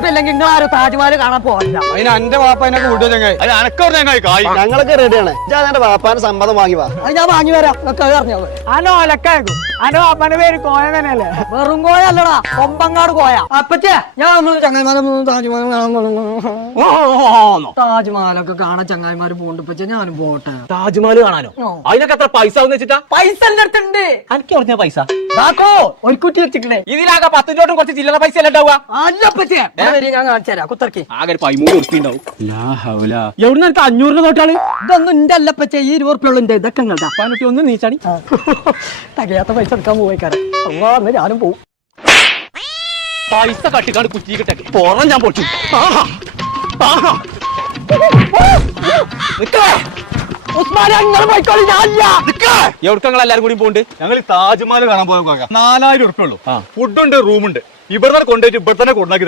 ഉറപ്പില്ലെങ്കിൽ നിങ്ങൾ ആരും താജ്മഹൽ കാണാൻ പോകില്ല. അതിന് എന്റെ വാപ്പ എന്നെ വിടുക ചങ്ങായി. അത് അനക്കവിടെ ചങ്ങായി കായ്. ഞങ്ങളൊക്കെ റെഡിയാണ്. എന്റെ വാപ്പാന്റെ സമ്മതം വാങ്ങി വാ. അത് ഞാൻ വാങ്ങി വരാം. ഒക്കെ അറിഞ്ഞത് അനോ അലക്കാക്കും. അനോ അപ്പന്റെ പേര് കോയ തന്നെയല്ലേ? വെറും കോയ അല്ലടാ, കൊമ്പങ്ങാട് കോയ. അപ്പച്ചേ ഞാൻ ചങ്ങായിമാരൊന്നും താജ്മഹൽ താജ്മഹലൊക്കെ കാണാൻ ചങ്ങായിമാര് പോകണ്ട്. പച്ചേ ഞാനും പോട്ടെ. താജ്മഹൽ കാണാനോ? അതിനൊക്കെ എത്ര പൈസ വെച്ചിട്ടാ? പൈസ എന്റെ അടുത്തുണ്ട്. എനിക്ക് പറഞ്ഞ പൈസ ഒരു കുട്ടി വെച്ചിട്ടേ ഇതിലാകെ 10 രൂപ കുറച്ച് ചില്ലറ പൈസ അല്ല ഉണ്ടാവുക. അല്ല പച്ചേ ഞാൻ കാണിച്ചു തരാം. കുത്തർക്കി ആകെ 13 ഉറുപ്പിക ഉണ്ടാവും. എവിടുന്ന് എനിക്ക് 500 നോട്ടാണ്? ഇതൊന്നും എന്റെ അല്ല പച്ചേ, ഈ 20 ഉറുപ്പിക ഉണ്ട്. ഇതൊക്കെ നിങ്ങളുടെ ഒന്ന് നീച്ചാടി. തകയാത്ത പൈസ എടുക്കാൻ പോയിക്കാരൻ. അന്ന് ഞാനും പോവും. പൈസ കട്ടിക്കാണ്ട് കുറ്റിക്കിട്ടെ പുറം ഞാൻ പൊട്ടു. എവിടക്കങ്ങൾ എല്ലാരും കൂടി പോണ്ട്? ഞങ്ങൾ താജ്മഹൽ കാണാൻ പോയ 4000 ഉറുപ്പിക ഉള്ളൂ. ഫുഡുണ്ട്, റൂമുണ്ട്. ഇവിടെ തന്നെ കൊണ്ടുപോയിട്ട് ഇവിടെ തന്നെ കൊണ്ടാക്കി